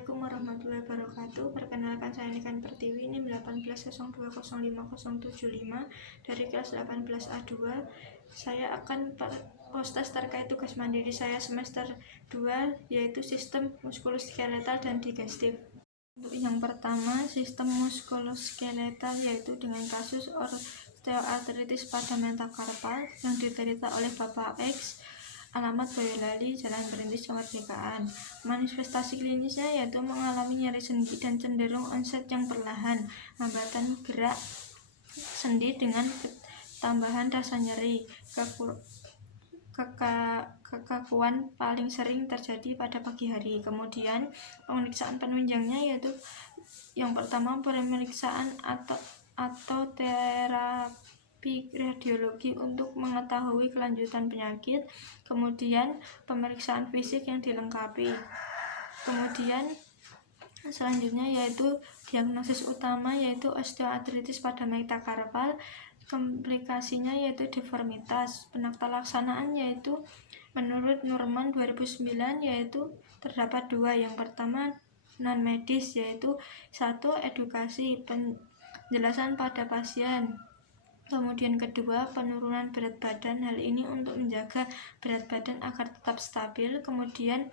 Assalamualaikum warahmatullahi wabarakatuh. Perkenalkan, saya Nikan Pertiwi, NIM 18020575 dari kelas 18A2. Saya akan postas terkait tugas mandiri saya semester 2, yaitu sistem muskuloskeletal dan digestif. Untuk yang pertama, sistem muskuloskeletal, yaitu dengan kasus osteoartritis pada metakarpal yang diderita oleh Bapak X, alamat Boyolali, Jalan Perintis Kemerdekaan. Manifestasi klinisnya yaitu mengalami nyeri sendi dan cenderung onset yang perlahan, hambatan gerak sendi dengan tambahan rasa nyeri. Kekakuan paling sering terjadi pada pagi hari. Kemudian pemeriksaan penunjangnya yaitu yang pertama, pemeriksaan atau terapi radiologi untuk mengetahui kelanjutan penyakit, kemudian pemeriksaan fisik yang dilengkapi. Kemudian selanjutnya yaitu diagnosis utama yaitu osteoartritis pada metakarpal, komplikasinya yaitu deformitas. Penata laksanaan yaitu menurut Nurman 2009 yaitu terdapat dua. Yang pertama non medis yaitu 1. Edukasi penjelasan pada pasien. Kemudian kedua, penurunan berat badan, hal ini untuk menjaga berat badan agar tetap stabil. Kemudian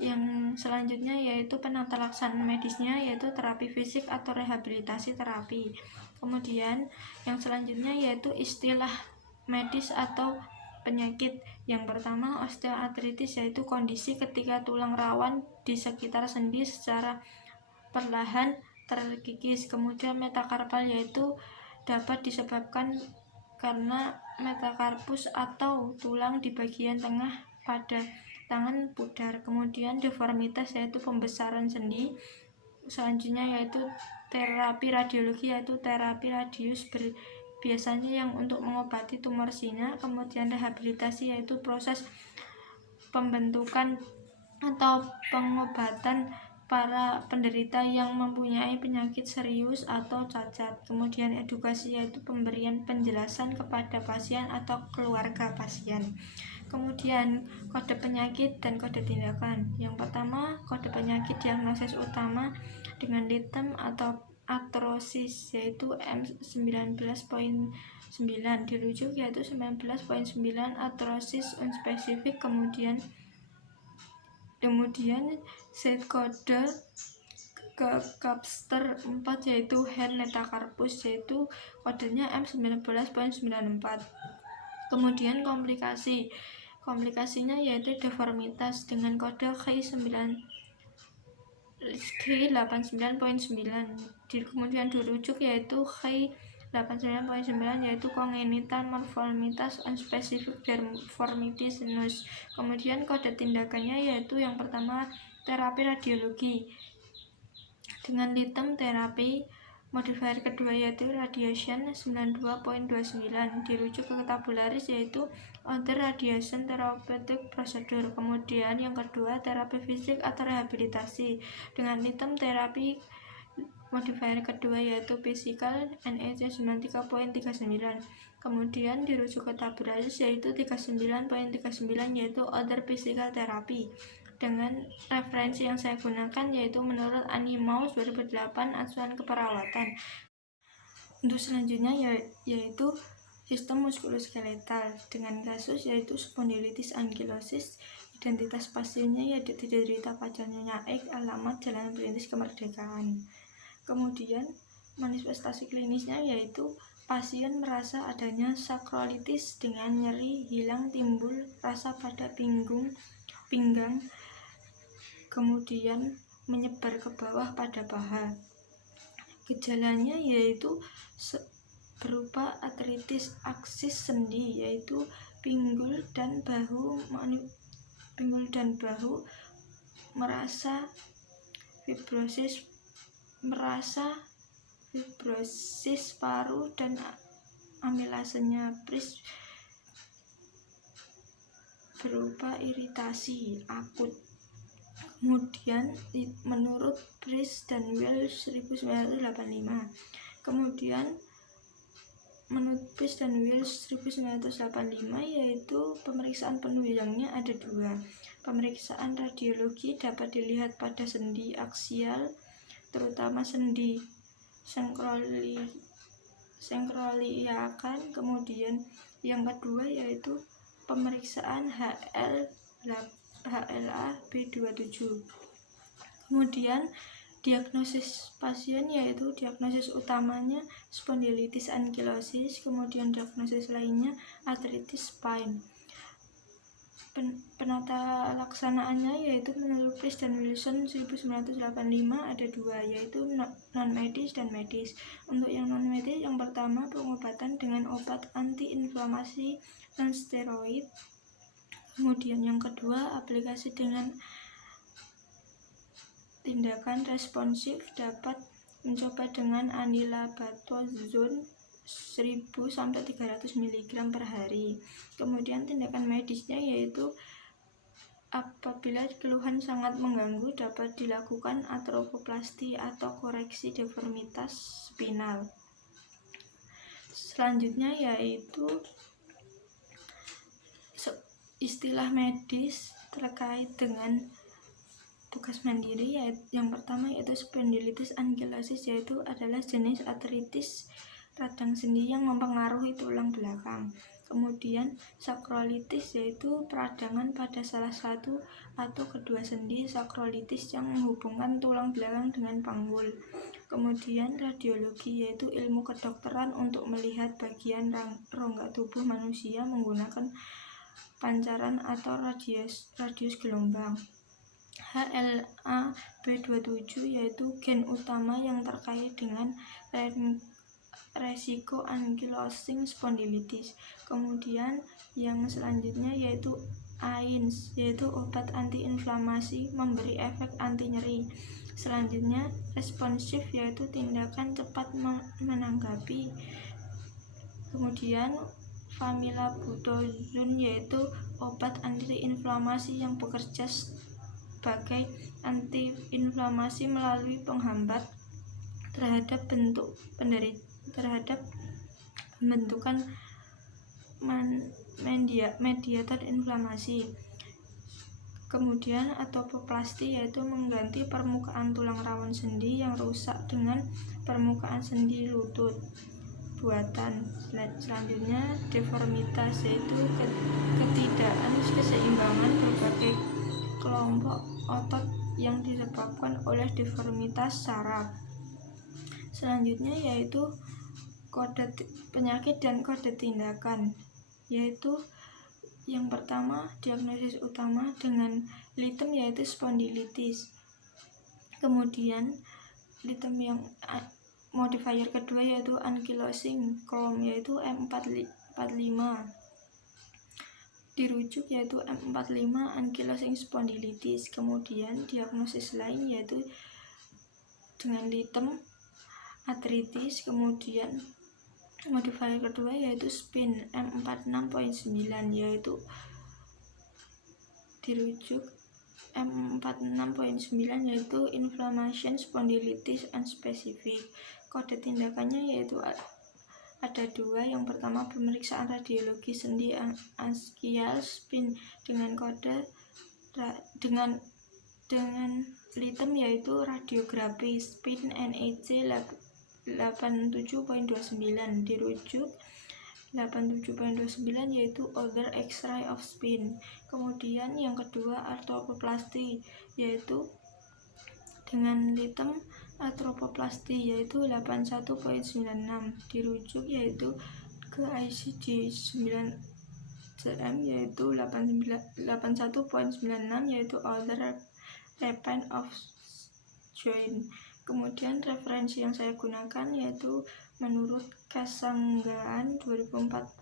yang selanjutnya yaitu penata laksanaan medisnya yaitu terapi fisik atau rehabilitasi terapi. Kemudian yang selanjutnya yaitu istilah medis atau penyakit. Yang pertama, osteoartritis yaitu kondisi ketika tulang rawan di sekitar sendi secara perlahan terkikis. Kemudian metakarpal yaitu dapat disebabkan karena metakarpus atau tulang di bagian tengah pada tangan pudar. Kemudian deformitas yaitu pembesaran sendi. Selanjutnya yaitu terapi radiologi yaitu terapi radius biasanya yang untuk mengobati tumor zina. Kemudian rehabilitasi yaitu proses pembentukan atau pengobatan para penderita yang mempunyai penyakit serius atau cacat. Kemudian edukasi yaitu pemberian penjelasan kepada pasien atau keluarga pasien. Kemudian kode penyakit dan kode tindakan. Yang pertama, kode penyakit diagnosis utama dengan litem atau artrosis yaitu M19.9, dirujuk yaitu 19.9 artrosis unspesifik. Kemudian Z kode ke Kapster 4 yaitu Hen metakarpus yaitu kodenya M19.94. Kemudian komplikasinya yaitu deformitas dengan kode K89.9. Kemudian dirujuk yaitu K89.9 yaitu congenital malformitas unspecific deformity sinus. Kemudian kode tindakannya yaitu yang pertama terapi radiologi dengan litem terapi. Modifier kedua yaitu radiation 92.29, dirujuk ke tabularis yaitu other radiation therapeutic procedure. Kemudian yang kedua terapi fisik atau rehabilitasi dengan litem terapi. Modifier kedua yaitu physical NEC 93.39. Kemudian dirujuk ke tabularis yaitu 39.39 yaitu other physical therapy. Dengan referensi yang saya gunakan yaitu menurut Animaus 2008 acuan keperawatan. Untuk selanjutnya yaitu sistem muskuloskeletal dengan kasus yaitu spondilitis ankylosis. Identitas pasiennya yaitu diderita pacarnya X, alamat Jalan Perintis Kemerdekaan. Kemudian manifestasi klinisnya yaitu pasien merasa adanya sakrolitis dengan nyeri, hilang timbul rasa pada pinggang, kemudian menyebar ke bawah pada paha. Gejalanya yaitu berupa artritis aksis sendi yaitu pinggul dan bahu, merasa fibrosis paru dan amilasenya pris berupa iritasi akut. Kemudian menurut Pris dan Wells 1985. Kemudian menurut Pris dan Wells 1985 yaitu pemeriksaan penunjangnya ada dua. Pemeriksaan radiologi dapat dilihat pada sendi aksial, terutama sendi senkroliakan. Kemudian yang kedua yaitu pemeriksaan HLA B27. Kemudian diagnosis pasien yaitu diagnosis utamanya spondilitis ankylosis, kemudian diagnosis lainnya artritis spine. Penata laksanaannya yaitu menurut Price dan Wilson 1985 ada dua, yaitu non-medis dan medis. Untuk yang non-medis, yang pertama pengobatan dengan obat anti-inflamasi dan steroid. Kemudian yang kedua aplikasi dengan tindakan responsif, dapat mencoba dengan anilabatozone 1000-300 mg per hari. Kemudian tindakan medisnya yaitu apabila keluhan sangat mengganggu dapat dilakukan artroplasty atau koreksi deformitas spinal. Selanjutnya yaitu istilah medis terkait dengan tugas mandiri, yang pertama yaitu spondilitis ankylosis, yaitu adalah jenis artritis radang sendi yang mempengaruhi tulang belakang. Kemudian sakrolitis yaitu peradangan pada salah satu atau kedua sendi sakrolitis yang menghubungkan tulang belakang dengan panggul. Kemudian radiologi yaitu ilmu kedokteran untuk melihat bagian rongga tubuh manusia menggunakan pancaran atau radius gelombang. HLA B27 yaitu gen utama yang terkait dengan resiko ankylosing spondylitis. Kemudian yang selanjutnya yaitu AINS, yaitu obat antiinflamasi memberi efek anti nyeri. Selanjutnya responsif yaitu tindakan cepat menanggapi. Kemudian familabutazone yaitu obat antiinflamasi yang bekerja sebagai antiinflamasi melalui penghambat terhadap pembentukan mediator inflamasi. Kemudian artroplasty yaitu mengganti permukaan tulang rawan sendi yang rusak dengan permukaan sendi lutut buatan. Selanjutnya deformitas yaitu ketidakseimbangan berbagai kelompok otot yang disebabkan oleh deformitas saraf. Selanjutnya yaitu kode penyakit dan kode tindakan, yaitu yang pertama diagnosis utama dengan litem yaitu spondilitis. Kemudian litem yang modifier kedua yaitu ankylosing column yaitu M45. Dirujuk yaitu M45 ankylosing spondylitis. Kemudian diagnosis lain yaitu dengan litem artritis. Kemudian modifier kedua yaitu spin M46.9 yaitu dirujuk M46.9 yaitu inflammation spondylitis unspecific. Kode tindakannya yaitu ada dua. Yang pertama pemeriksaan radiologi sendi askial spin dengan kode dengan litem yaitu radiografi spin NEC 87.29. Dirujuk 87.29 yaitu other X-ray of spin. Kemudian yang kedua artroplasty yaitu dengan litem artroplasty yaitu 81.96. Dirujuk yaitu ke ICD 9 cm yaitu 81.96 yaitu other repaint of joint. Kemudian referensi yang saya gunakan yaitu menurut Kasanggaan 2014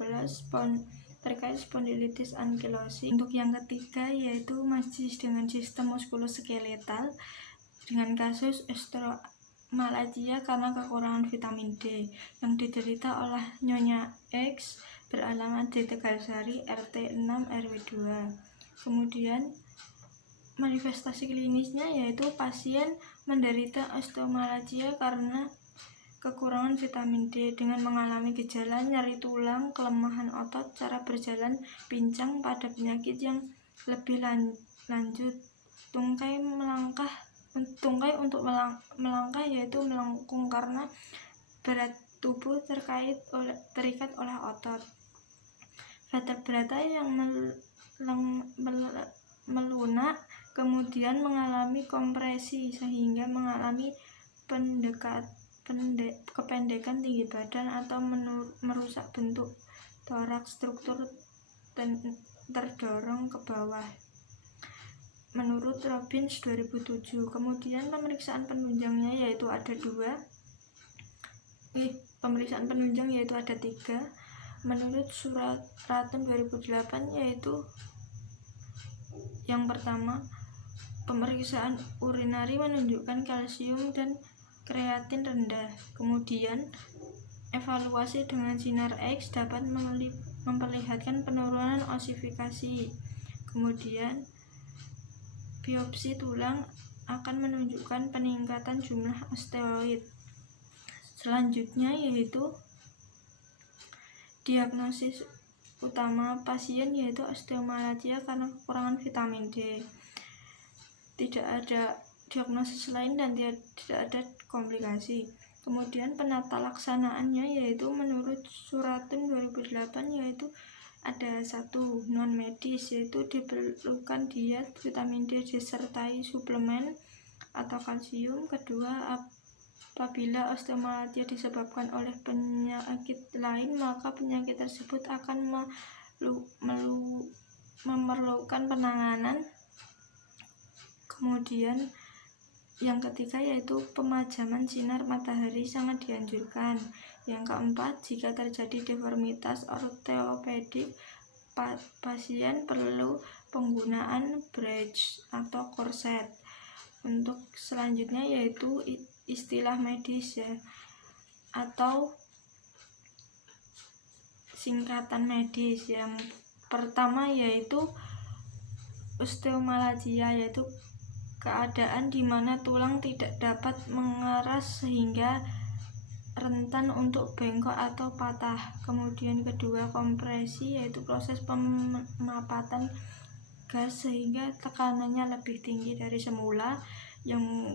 terkait spondilitis ankylosis. Untuk yang ketiga yaitu masih dengan sistem muskuloskeletal dengan kasus osteomalacia karena kekurangan vitamin D yang diderita oleh Nyonya X beralamat di Tegalsari RT 6 RW 2. Kemudian manifestasi klinisnya yaitu pasien menderita osteomalacia karena kekurangan vitamin D dengan mengalami gejala nyeri tulang, kelemahan otot, cara berjalan pincang pada penyakit yang lebih Lanjut, tungkai untuk melangkah yaitu melengkung karena berat tubuh terikat oleh otot. Vertebrata yang melunak kemudian mengalami kompresi sehingga mengalami kependekan tinggi badan atau merusak bentuk toraks, struktur terdorong ke bawah. Menurut Robbins 2007. Kemudian pemeriksaan penunjangnya yaitu ada tiga. Menurut Ratun 2008 yaitu yang pertama, pemeriksaan urinari menunjukkan kalsium dan kreatin rendah. Kemudian evaluasi dengan sinar X dapat memperlihatkan penurunan osifikasi. Kemudian biopsi tulang akan menunjukkan peningkatan jumlah osteoid. Selanjutnya yaitu diagnosis utama pasien yaitu osteomalacia karena kekurangan vitamin D. Tidak ada diagnosis lain dan tidak ada komplikasi. Kemudian penata laksanaannya yaitu menurut Suratun 2008 yaitu ada 1. Non medis yaitu diperlukan diet vitamin D disertai suplemen atau kalsium. Kedua, apabila osteomalacia disebabkan oleh penyakit lain maka penyakit tersebut akan memerlukan penanganan. Kemudian yang ketiga yaitu pemajaman sinar matahari sangat dianjurkan. Yang keempat, jika terjadi deformitas ortopedik, pasien perlu penggunaan bridge atau korset. Untuk selanjutnya yaitu istilah medis ya atau singkatan medis. Yang pertama yaitu osteomalacia, yaitu keadaan di mana tulang tidak dapat mengeras sehingga rentan untuk bengkok atau patah. Kemudian kedua, kompresi, yaitu proses pemapatan gas sehingga tekanannya lebih tinggi dari semula. Yang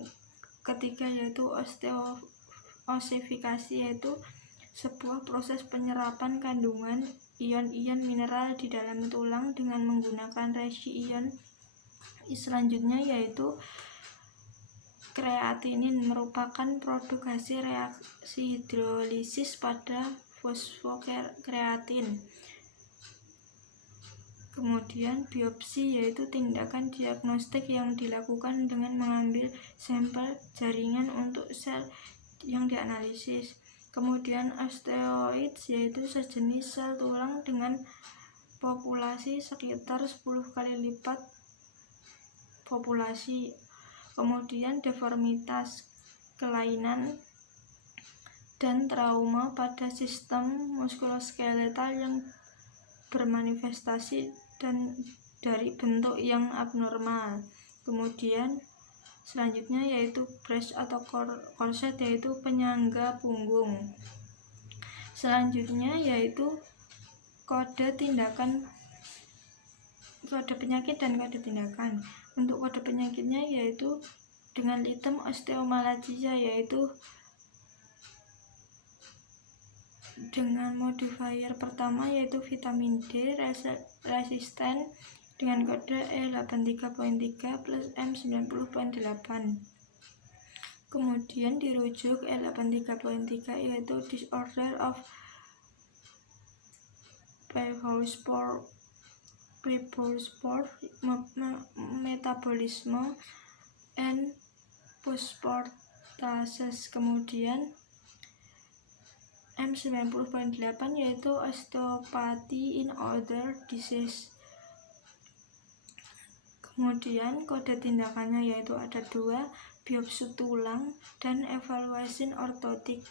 ketiga yaitu osifikasi, yaitu sebuah proses penyerapan kandungan ion-ion mineral di dalam tulang dengan menggunakan resi ion. Selanjutnya yaitu kreatinin, merupakan produk hasil reaksi hidrolisis pada fosfokreatin. Kemudian biopsi yaitu tindakan diagnostik yang dilakukan dengan mengambil sampel jaringan untuk sel yang dianalisis. Kemudian osteoid yaitu sejenis sel tulang dengan populasi sekitar 10 kali lipat populasi. Kemudian deformitas, kelainan dan trauma pada sistem muskuloskeletal yang bermanifestasi dan dari bentuk yang abnormal. Kemudian selanjutnya yaitu brace atau korset, yaitu penyangga punggung. Selanjutnya yaitu kode penyakit dan kode tindakan. Untuk kode penyakitnya yaitu dengan item osteomalacia, yaitu dengan modifier pertama yaitu vitamin D resisten dengan kode E83.3 plus M90.8. Kemudian dirujuk E83.3 yaitu disorder of Behaussport metabolism and phosphatases. Kemudian M90.8 yaitu osteopathy in other disease. Kemudian kode tindakannya yaitu ada 2, biopsi tulang dan evaluasi ortotik.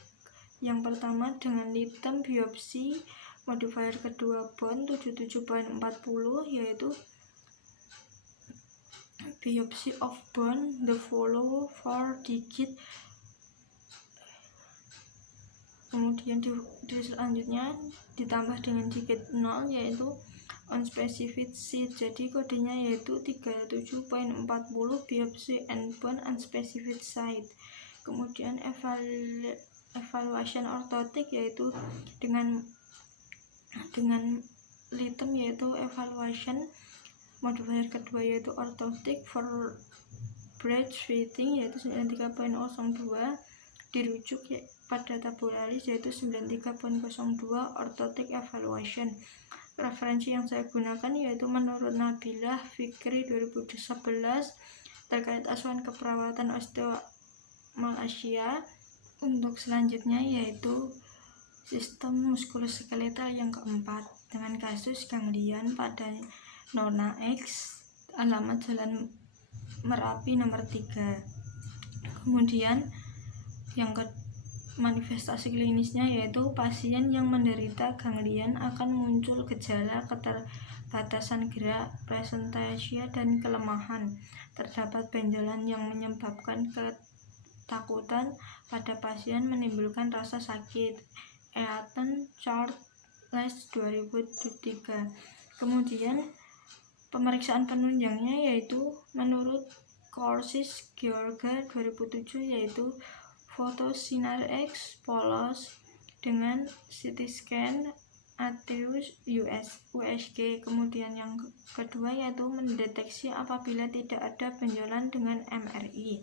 Yang pertama dengan item biopsi, modifier kedua bone 77.40 yaitu biopsi of bone the follow 4 digit. Kemudian di selanjutnya ditambah dengan digit 0 yaitu unspecified site. Jadi kodenya yaitu 37.40 biopsy and bone unspecified site. Kemudian evaluation orthotic yaitu dengan litem yaitu evaluation. Modifier kedua yaitu orthotic for breast fitting yaitu 93.02, dirujuk pada tabularis yaitu 93.02 orthotic evaluation. Referensi yang saya gunakan yaitu menurut Nabilah Fikri 2011 terkait asuhan keperawatan osteomalacia. Untuk selanjutnya yaitu sistem muskuloskeletal yang keempat dengan kasus ganglion pada Nona X, alamat Jalan Merapi nomor 3. Kemudian yang manifestasi klinisnya yaitu pasien yang menderita ganglion akan muncul gejala keterbatasan gerak, presentasia, dan kelemahan. Terdapat benjolan yang menyebabkan ketakutan pada pasien, menimbulkan rasa sakit. Eaton Charles 2003. Kemudian pemeriksaan penunjangnya yaitu menurut Corsis Georga 2007 yaitu foto sinar X polos dengan CT scan Ateus USG. Kemudian yang kedua yaitu mendeteksi apabila tidak ada benjolan dengan MRI.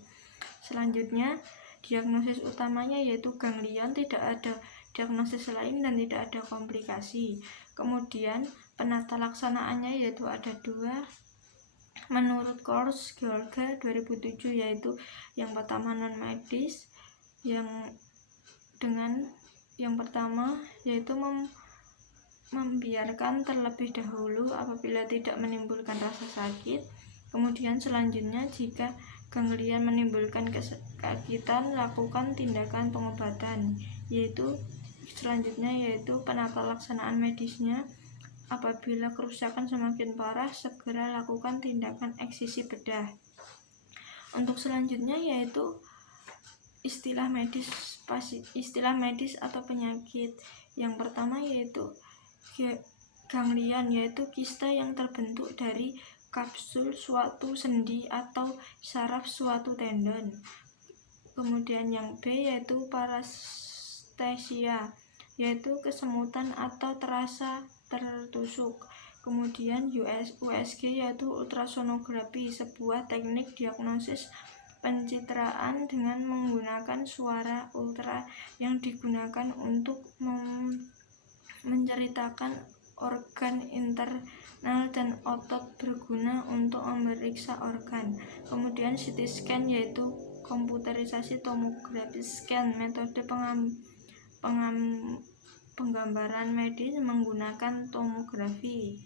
Selanjutnya diagnosis utamanya yaitu ganglion, tidak ada diagnosis lain dan tidak ada komplikasi. Kemudian penata laksanaannya yaitu ada 2 menurut Corsis Georga 2007 yaitu yang pertama non medis, yang pertama yaitu membiarkan terlebih dahulu apabila tidak menimbulkan rasa sakit. Kemudian selanjutnya jika ganglion menimbulkan kesakitan, lakukan tindakan pengobatan, yaitu selanjutnya yaitu penata laksanaan medisnya. Apabila kerusakan semakin parah, segera lakukan tindakan eksisi bedah. Untuk selanjutnya yaitu istilah medis atau penyakit. Yang pertama yaitu ganglion, yaitu kista yang terbentuk dari kapsul suatu sendi atau saraf suatu tendon. Kemudian yang B yaitu paresthesia, yaitu kesemutan atau terasa tertusuk. Kemudian USG yaitu ultrasonografi, sebuah teknik diagnosis pencitraan dengan menggunakan suara ultra yang digunakan untuk menceritakan organ internal dan otot, berguna untuk memeriksa organ. Kemudian CT scan yaitu komputerisasi tomografi scan, metode penggambaran medis menggunakan tomografi.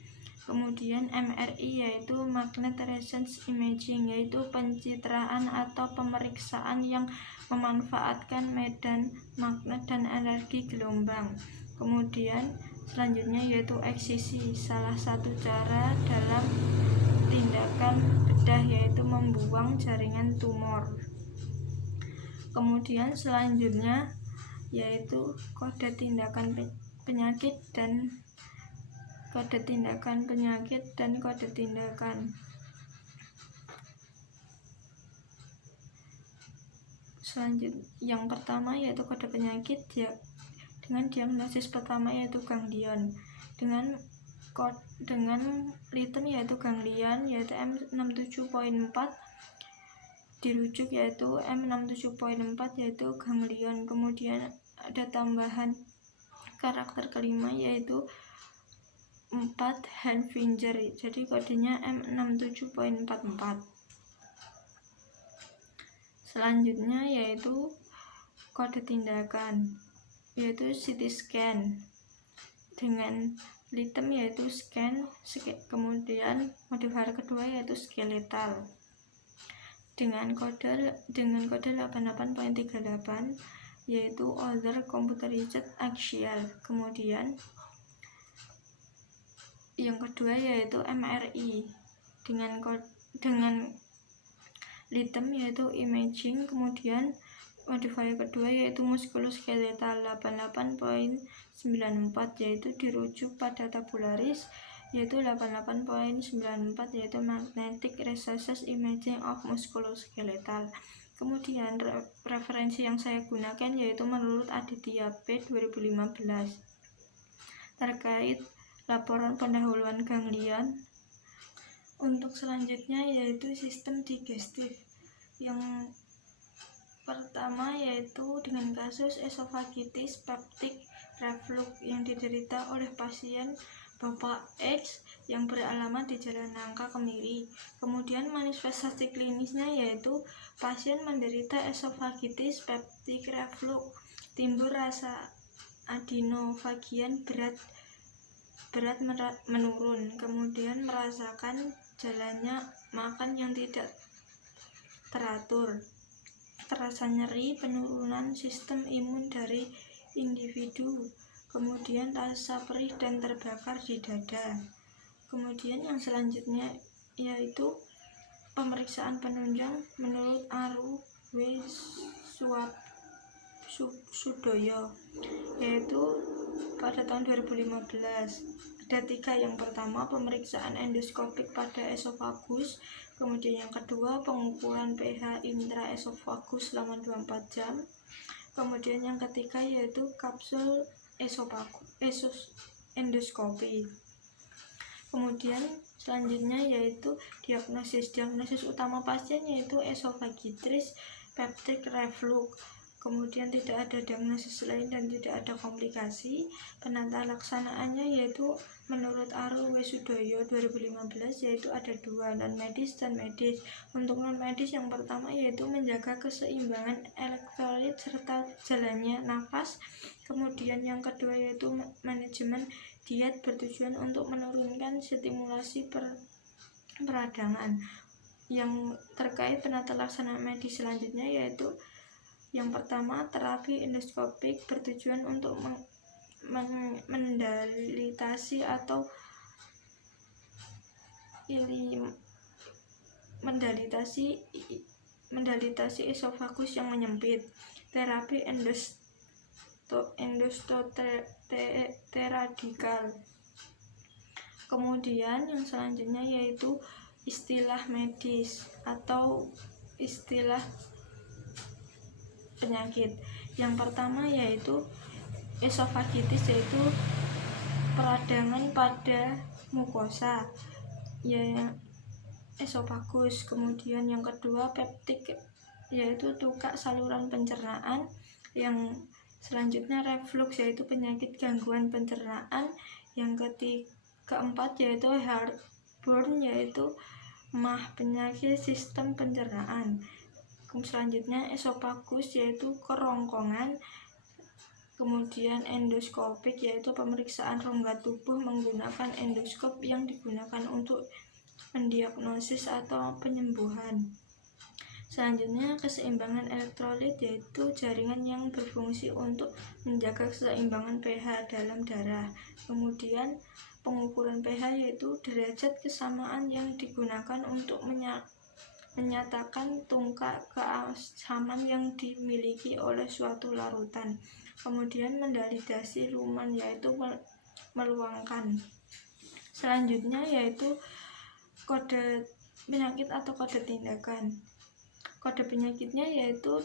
Kemudian MRI yaitu magnet resonance imaging, yaitu pencitraan atau pemeriksaan yang memanfaatkan medan magnet dan energi gelombang. Kemudian selanjutnya yaitu eksisi, salah satu cara dalam tindakan bedah yaitu membuang jaringan tumor. Kemudian selanjutnya yaitu kode tindakan penyakit dan kode tindakan. Selanjutnya yang pertama yaitu kode penyakit dengan diagnosis pertama yaitu ganglion dengan litem yaitu ganglion yaitu M67.4, dirujuk yaitu M67.4 yaitu ganglion. Kemudian ada tambahan karakter kelima yaitu 4 hand finger, jadi kodenya M67.44. Selanjutnya yaitu kode tindakan yaitu CT scan dengan litem yaitu scan. Kemudian modifier kedua yaitu skeletal dengan kode 88.38 yaitu other computerized axial. Kemudian yang kedua yaitu MRI dengan litem yaitu imaging. Kemudian modifier kedua yaitu muskuloskeletal 88.94 yaitu dirujuk pada tabularis yaitu 88.94, yaitu Magnetic Resonance Imaging of Musculoskeletal. Kemudian referensi yang saya gunakan yaitu menurut Aditya P 2015 terkait laporan pendahuluan ganglion. Untuk selanjutnya yaitu sistem digestif. Yang pertama yaitu dengan kasus esofagitis peptic reflux yang diderita oleh pasien Bapak X yang beralamat di Jalan Nangka Kemiri. Kemudian manifestasi klinisnya yaitu pasien menderita esofagitis peptic reflux, timbul rasa adenovagian berat menurun, kemudian merasakan jalannya makan yang tidak teratur, terasa nyeri, penurunan sistem imun dari individu, kemudian rasa perih dan terbakar di dada. Kemudian yang selanjutnya yaitu pemeriksaan penunjang menurut Aru W. Sudoyo, yaitu pada tahun 2015. Ada 3. Yang pertama, pemeriksaan endoskopik pada esofagus. Kemudian yang kedua, pengukuran pH intraesofagus selama 24 jam. Kemudian yang ketiga yaitu kapsul endoskopi. Kemudian selanjutnya yaitu diagnosis utama pasien yaitu esofagitis peptic reflux. Kemudian tidak ada diagnosis lain dan tidak ada komplikasi. Penata laksanaannya yaitu menurut Aru W. Sudoyo 2015 yaitu ada 2, non medis dan medis. Untuk non medis yang pertama yaitu menjaga keseimbangan elektrolit serta jalannya nafas. Kemudian yang kedua yaitu manajemen diet bertujuan untuk menurunkan stimulasi peradangan. Yang terkait penata laksanaan medis selanjutnya yaitu yang pertama, terapi endoskopik bertujuan untuk mendalitasi atau mendalitasi esofagus yang menyempit. Terapi endostoteradikal. Kemudian yang selanjutnya yaitu istilah medis atau istilah penyakit. Yang pertama yaitu esofagitis, yaitu peradangan pada mukosa ya esofagus. Kemudian yang kedua peptik, yaitu tukak saluran pencernaan. Yang selanjutnya reflux, yaitu penyakit gangguan pencernaan. Yang keempat yaitu heartburn, yaitu penyakit sistem pencernaan. Selanjutnya esofagus yaitu kerongkongan. Kemudian endoskopik yaitu pemeriksaan rongga tubuh menggunakan endoskop yang digunakan untuk mendiagnosis atau penyembuhan. Selanjutnya keseimbangan elektrolit yaitu jaringan yang berfungsi untuk menjaga keseimbangan pH dalam darah. Kemudian pengukuran pH yaitu derajat kesamaan yang digunakan untuk menyatakan tingkat keasaman yang dimiliki oleh suatu larutan. Kemudian mendalitasi rumen yaitu meluangkan. Selanjutnya yaitu kode penyakit atau kode tindakan. Kode penyakitnya yaitu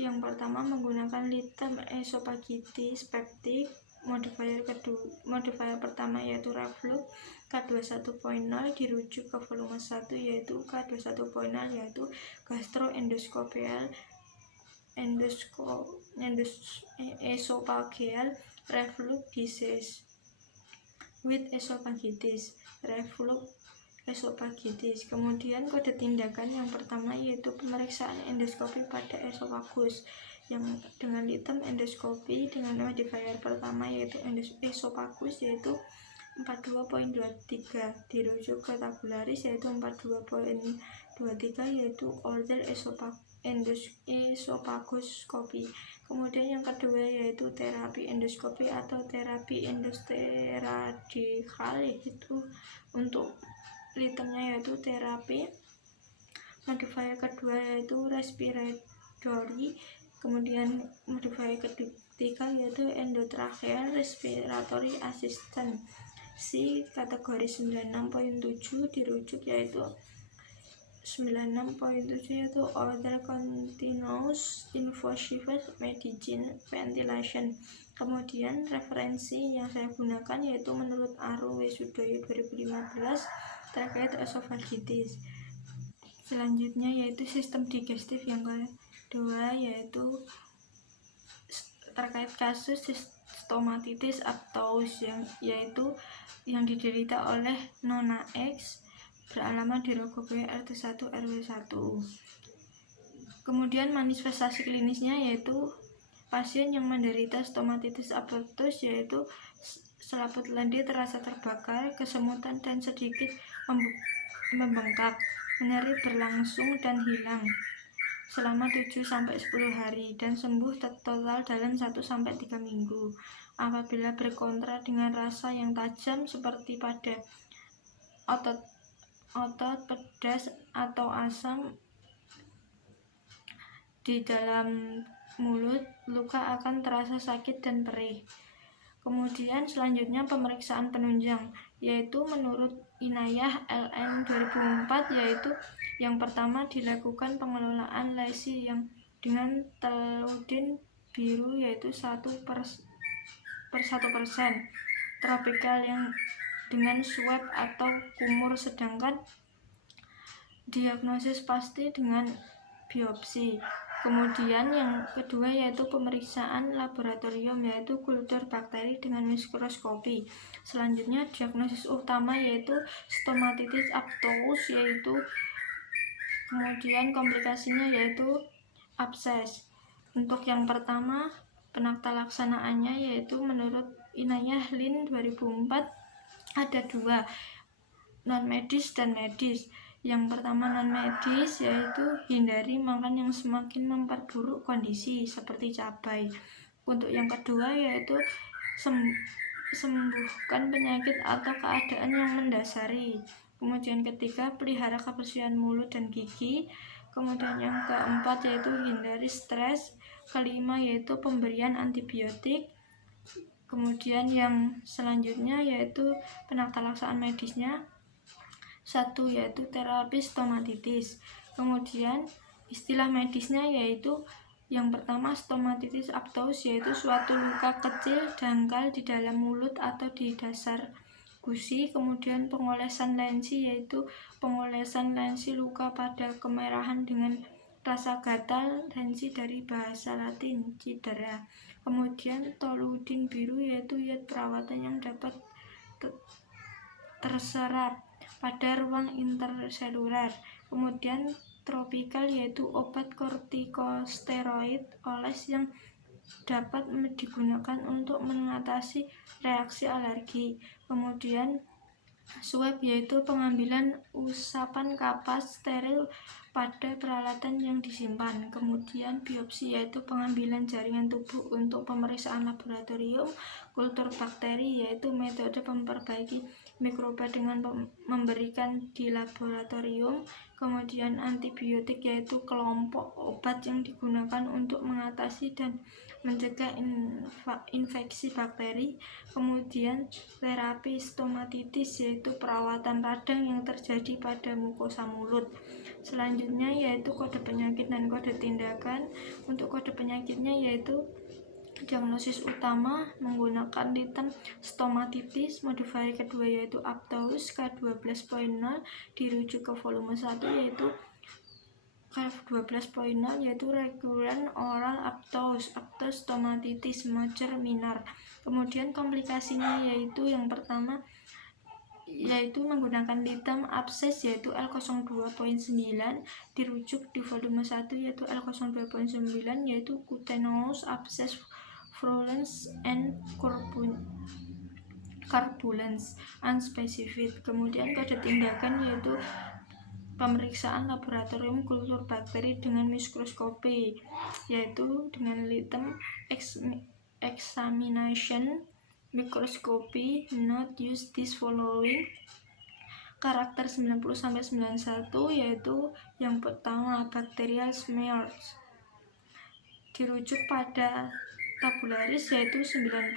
yang pertama menggunakan litem esofagitis peptic. Modifier pertama yaitu reflux K21.0 dirujuk ke volume 1 yaitu K21.0 yaitu gastroendoskopial esophageal reflux disease with esophagitis reflux esophagitis. Kemudian kode tindakan yang pertama yaitu pemeriksaan endoskopi pada esofagus yang dengan litem endoskopi dengan modifier pertama yaitu esofagus yaitu 42.23 dirujuk ke tabularis yaitu 42.23 yaitu order esophagoskopi. Kemudian yang kedua yaitu terapi endoskopi atau terapi endosteradikal, yaitu untuk litemnya yaitu terapi. Modifier kedua yaitu respiratory. Kemudian modifier ketiga yaitu endotracheal respiratory assistant. C kategori 96.7 dirujuk yaitu 96.7 yaitu Order Continuous Invasive Medicine Ventilation. Kemudian referensi yang saya gunakan yaitu menurut Aru Wesudoyo 2015 terkait esofagitis. Selanjutnya yaitu sistem digestif yang kedua yaitu terkait kasus stomatitis aphthous yaitu yang diderita oleh Nona X beralamat di Rogoboyo RT1 RW1. Kemudian manifestasi klinisnya yaitu pasien yang menderita stomatitis aphthous yaitu selaput lendir terasa terbakar, kesemutan dan sedikit membengkak, nyeri berlangsung dan hilang selama 7-10 hari dan sembuh total dalam 1-3 minggu. Apabila berkontra dengan rasa yang tajam seperti pada otot, pedas atau asam di dalam mulut, luka akan terasa sakit dan perih. Kemudian selanjutnya pemeriksaan penunjang yaitu menurut Inayah LN 2004 yaitu yang pertama dilakukan pengelolaan lesi yang dengan teludin biru yaitu 1/1%, tropikal yang dengan swab atau kumur, sedangkan diagnosis pasti dengan biopsi. Kemudian yang kedua yaitu pemeriksaan laboratorium yaitu kultur bakteri dengan mikroskopi. Selanjutnya diagnosis utama yaitu stomatitis aphthous yaitu kemudian komplikasinya yaitu abses. Untuk yang pertama penata laksanaannya yaitu menurut Inayah Lin 2004 ada 2, non medis dan medis. Yang pertama non medis yaitu hindari makan yang semakin memperburuk kondisi seperti cabai. Untuk yang kedua yaitu sembuhkan penyakit atau keadaan yang mendasari. Kemudian ketiga pelihara kebersihan mulut dan gigi. Kemudian yang keempat yaitu hindari stres. Kelima yaitu pemberian antibiotik. Kemudian yang selanjutnya yaitu penata laksanaan medisnya 1 yaitu terapi stomatitis. Kemudian istilah medisnya yaitu yang pertama stomatitis aphthous yaitu suatu luka kecil dangkal di dalam mulut atau di dasar gusi. Kemudian pengolesan lensi yaitu pengolesan lensi luka pada kemerahan dengan rasa gatal, lensi dari bahasa Latin cedera. Kemudian toludin biru yaitu iat perawatan yang dapat terserap pada ruang interseluler. Kemudian tropikal yaitu obat kortikosteroid oles yang dapat digunakan untuk mengatasi reaksi alergi. Kemudian swab yaitu pengambilan usapan kapas steril pada peralatan yang disimpan. Kemudian biopsi yaitu pengambilan jaringan tubuh untuk pemeriksaan laboratorium. Kultur bakteri yaitu metode memperbaiki mikroba dengan memberikan di laboratorium. Kemudian antibiotik yaitu kelompok obat yang digunakan untuk mengatasi dan mencegah infeksi bakteri. Kemudian terapi stomatitis yaitu perawatan radang yang terjadi pada mukosa mulut. Selanjutnya yaitu kode penyakit dan kode tindakan. Untuk kode penyakitnya yaitu diagnosis utama menggunakan litem stomatitis, modifier kedua yaitu aphthous K12.0 dirujuk ke volume 1 yaitu K12.0 yaitu recurrent oral aphthous stomatitis major minor. Kemudian komplikasinya yaitu yang pertama yaitu menggunakan litem abses yaitu L02.9 dirujuk di volume 1 yaitu L02.9 yaitu cutaneous abscess fructans and turbulence unspecified. Kemudian kode tindakan yaitu pemeriksaan laboratorium kultur bakteri dengan mikroskopi yaitu dengan litem examination microscopy. Not use this following karakter 90-91 yaitu yang pertama bacterial smears dirujuk pada tabularis yaitu 90.90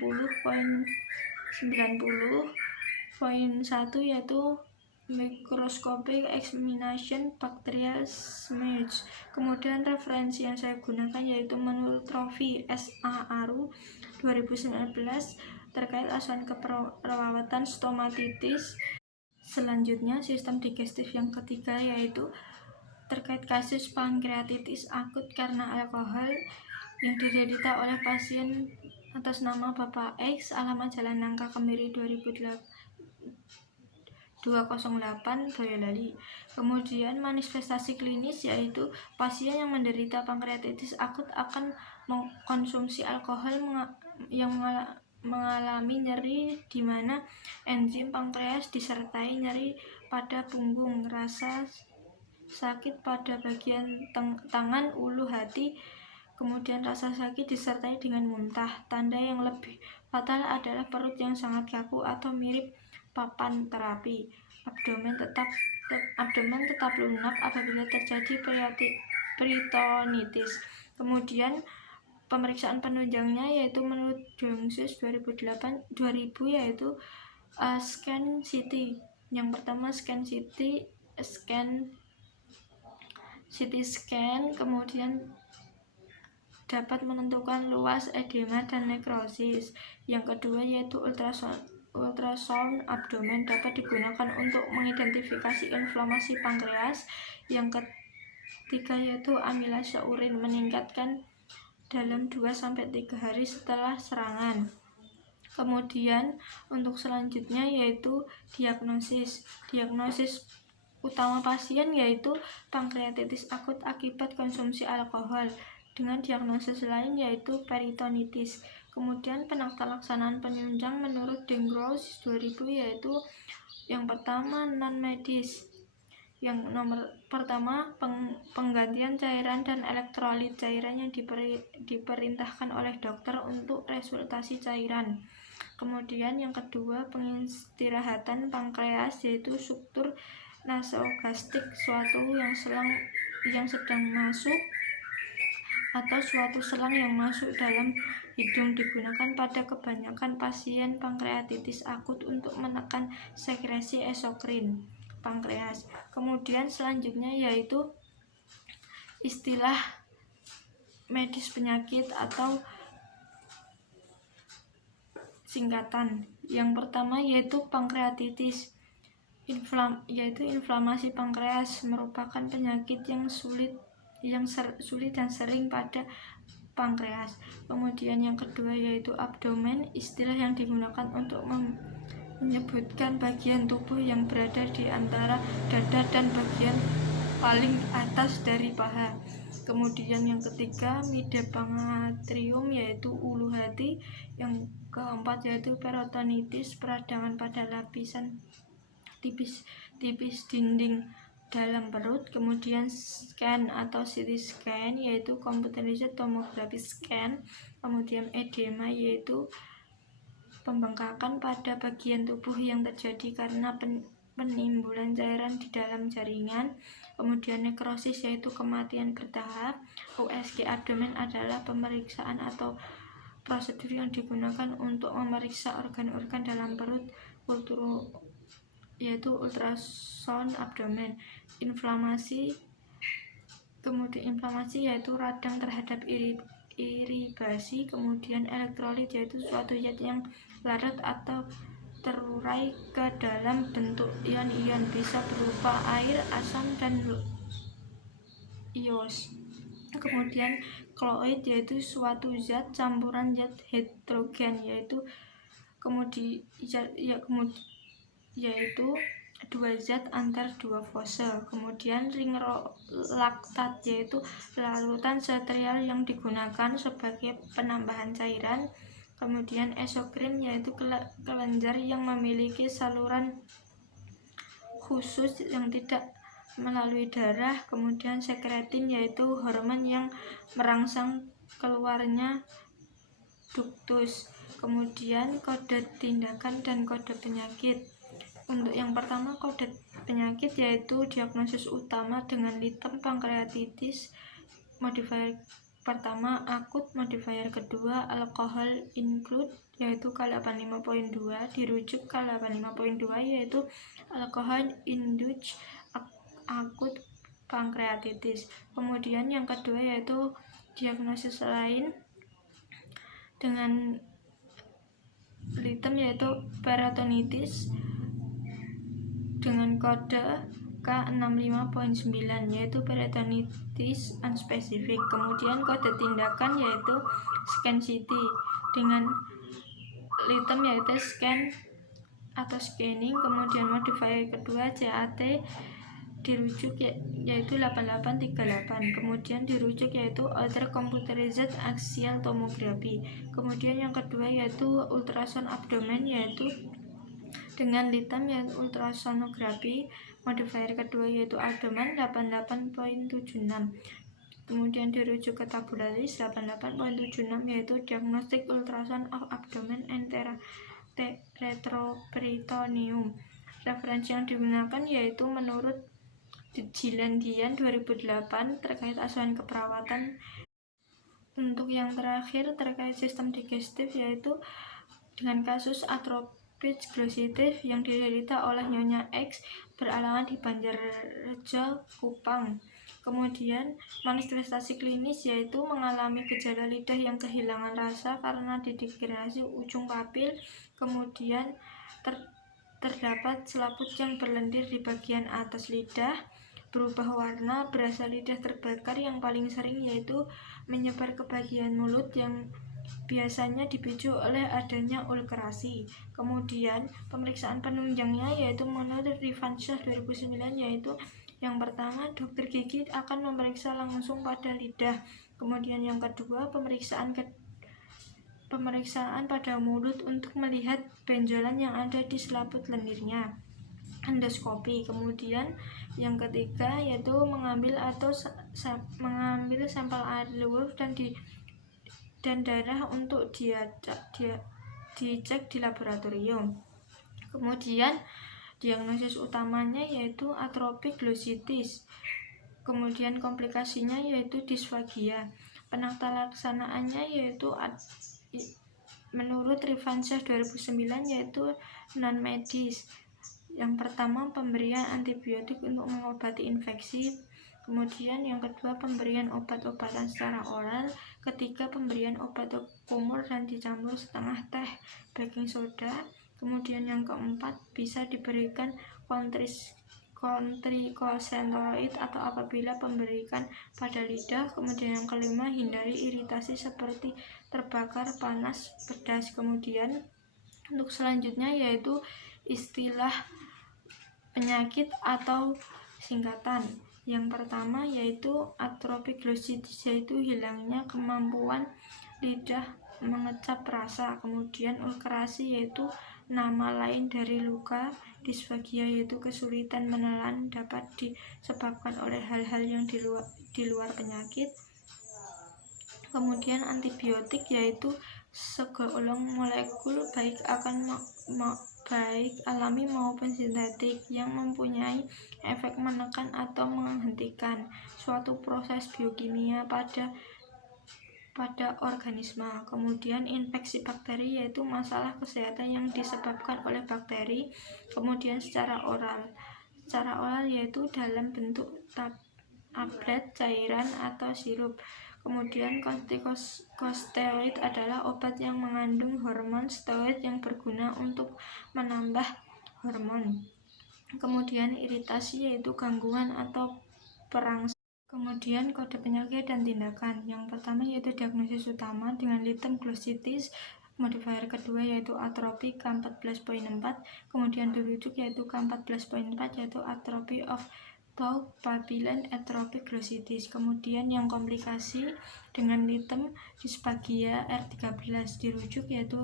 Poin 1 yaitu microscopic examination bacterial smears. Kemudian referensi yang saya gunakan yaitu menurut Rovi S.A.Aru 2019 terkait asuhan keperawatan stomatitis. Selanjutnya sistem digestif yang ketiga yaitu terkait kasus pankreatitis akut karena alkohol yang diderita oleh pasien atas nama Bapak X, alamat Jalan Nangka Kemiri 208 Boyolali. Kemudian manifestasi klinis yaitu pasien yang menderita pankreatitis akut akan mengkonsumsi alkohol yang mengalami nyeri di mana enzim pankreas disertai nyeri pada punggung, rasa sakit pada bagian tangan, ulu hati, kemudian rasa sakit disertai dengan muntah. Tanda yang lebih fatal adalah perut yang sangat kaku atau mirip papan terapi. Abdomen tetap lunak apabila terjadi peritonitis. Kemudian pemeriksaan penunjangnya yaitu menurut Johnsus 2000 yaitu scan CT. Yang pertama scan CT scan, kemudian dapat menentukan luas edema dan nekrosis. Yang kedua yaitu ultrasound abdomen dapat digunakan untuk mengidentifikasi inflamasi pankreas. Yang ketiga yaitu amilase urin meningkatkan dalam 2-3 hari setelah serangan. Kemudian untuk selanjutnya yaitu diagnosis utama pasien yaitu pankreatitis akut akibat konsumsi alkohol, dengan diagnosis lain yaitu peritonitis. Kemudian pelaksanaan penunjang menurut Dengross 2000 yaitu yang pertama non medis. Yang nomor pertama penggantian cairan dan elektrolit cairan yang diperintahkan oleh dokter untuk resultasi cairan. Kemudian yang kedua pengistirahatan pankreas yaitu struktur nasogastrik, suatu yang sedang masuk atau suatu selang yang masuk dalam hidung, digunakan pada kebanyakan pasien pankreatitis akut untuk menekan sekresi eksokrin pankreas. Kemudian selanjutnya yaitu istilah medis penyakit atau singkatan. Yang pertama yaitu pankreatitis. Yaitu inflamasi pankreas merupakan penyakit yang sulit dan sering pada pankreas. Kemudian yang kedua yaitu abdomen, istilah yang digunakan untuk menyebutkan bagian tubuh yang berada di antara dada dan bagian paling atas dari paha. Kemudian yang ketiga midepanghatrium yaitu ulu hati. Yang keempat yaitu peritonitis, peradangan pada lapisan tipis dinding dalam perut. Kemudian scan atau CT scan yaitu computerized tomography scan. Kemudian edema yaitu pembengkakan pada bagian tubuh yang terjadi karena penimbunan cairan di dalam jaringan. Kemudian nekrosis yaitu kematian bertahap. USG abdomen adalah pemeriksaan atau prosedur yang digunakan untuk memeriksa organ-organ dalam perut, yaitu ultrasound abdomen. Kemudian inflamasi yaitu radang terhadap iribasi. Kemudian elektrolit yaitu suatu zat yang larut atau terurai ke dalam bentuk ion-ion, bisa berupa air, asam, dan ios. Kemudian kloid yaitu suatu zat campuran zat hidrogen yaitu dua zat antar dua fase. Kemudian ring laktat yaitu larutan serial yang digunakan sebagai penambahan cairan. Kemudian eksokrin yaitu kelenjar yang memiliki saluran khusus yang tidak melalui darah. Kemudian sekretin yaitu hormon yang merangsang keluarnya duktus. Kemudian kode tindakan dan kode penyakit. Untuk yang pertama kode penyakit yaitu diagnosis utama dengan litem pankreatitis modified pertama akut, modifier kedua alkohol include yaitu K85.2, dirujuk K85.2 yaitu alkohol induced akut pankreatitis. Kemudian yang kedua yaitu diagnosis lain dengan litem yaitu peritonitis dengan kode K65.9 yaitu peritonitis unspecific. Kemudian kode tindakan yaitu scan CT dengan litem yaitu scan atau scanning. Kemudian modifier kedua CAT dirujuk yaitu 8838. Kemudian dirujuk yaitu other computerized axial tomography. Kemudian yang kedua yaitu ultrasound abdomen yaitu dengan litem yaitu ultrasonografi. Modifier kedua yaitu abdomen 88.76. Kemudian dirujuk ke tabularis 88.76 yaitu diagnostic ultrasound of abdomen and retroperitoneum. Referensi yang digunakan yaitu menurut Jilandian 2008 terkait asuhan keperawatan. Untuk yang terakhir terkait sistem digestif yaitu dengan kasus atrofis glossitis yang diderita oleh Nyonya X beralaman di Banjarrejo, Kupang. Kemudian manifestasi klinis yaitu mengalami gejala lidah yang kehilangan rasa karena dehidrasi ujung papil. Kemudian terdapat selaput yang berlendir di bagian atas lidah, berubah warna, berasa lidah terbakar yang paling sering yaitu menyebar ke bagian mulut yang biasanya dipicu oleh adanya ulcerasi. Kemudian pemeriksaan penunjangnya yaitu menurut Rivansyah 2009 yaitu yang pertama dokter gigi akan memeriksa langsung pada lidah. Kemudian yang kedua pemeriksaan pada mulut untuk melihat benjolan yang ada di selaput lendirnya, endoskopi. Kemudian yang ketiga yaitu mengambil sampel air liur dan darah untuk dicek di laboratorium. Kemudian diagnosis utamanya yaitu atrofik glossitis. Kemudian komplikasinya yaitu disfagia. Penata laksanaannya yaitu menurut Rivansyah 2009 yaitu non medis. Yang pertama pemberian antibiotik untuk mengobati infeksi. Kemudian yang kedua pemberian obat-obatan secara oral. Ketiga pemberian obat kumur dan dicampur setengah teh baking soda. Kemudian yang keempat bisa diberikan kortikosteroid atau apabila pemberikan pada lidah. Kemudian yang kelima hindari iritasi seperti terbakar, panas, pedas. Kemudian untuk selanjutnya yaitu istilah penyakit atau singkatan. Yang pertama yaitu atrofik glossitis yaitu hilangnya kemampuan lidah mengecap rasa. Kemudian ulcerasi yaitu nama lain dari luka. Disfagia yaitu kesulitan menelan dapat disebabkan oleh hal-hal yang di luar penyakit. Kemudian antibiotik yaitu segolong molekul baik alami maupun sintetik yang mempunyai efek menekan atau menghentikan suatu proses biokimia pada organisme. Kemudian infeksi bakteri yaitu masalah kesehatan yang disebabkan oleh bakteri. Kemudian secara oral yaitu dalam bentuk tablet, cairan atau sirup. Kemudian kortikosteroid adalah obat yang mengandung hormon steroid yang berguna untuk menambah hormon. Kemudian iritasi yaitu gangguan atau perangsang. Kemudian kode penyakit dan tindakan. Yang pertama yaitu diagnosis utama dengan litem glossitis. Modifier kedua yaitu atrofi K14.4. Kemudian dirujuk yaitu K14.4 yaitu atrophy of tau papillary atrophic glossitis. Kemudian yang komplikasi dengan litem disfagia R13. Dirujuk yaitu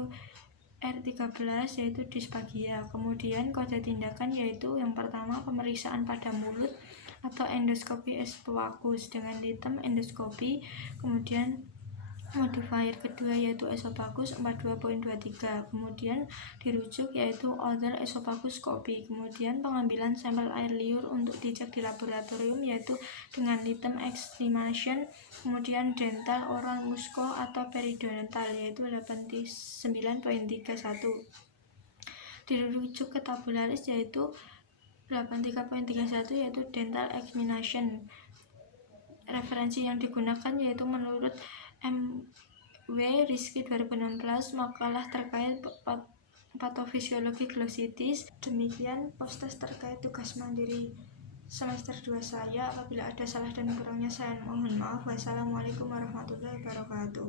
R13 yaitu disfagia. Kemudian kode tindakan yaitu yang pertama pemeriksaan pada mulut atau endoskopi esophagus dengan litem endoskopi. Kemudian Modifier kedua yaitu esophagus 42.23, kemudian dirujuk yaitu other esophagus copy. Kemudian pengambilan sampel air liur untuk dicek di laboratorium yaitu dengan litem examination, kemudian dental, oral, musko atau periodontal yaitu 89.31. Dirujuk ke tabularis yaitu 83.31 yaitu dental examination. Referensi yang digunakan yaitu menurut M.W. Rizky 2016 makalah terkait patofisiologi glossitis. Demikian post-test terkait tugas mandiri semester 2 saya. Apabila ada salah dan kurangnya saya mohon maaf. Wassalamualaikum warahmatullahi wabarakatuh.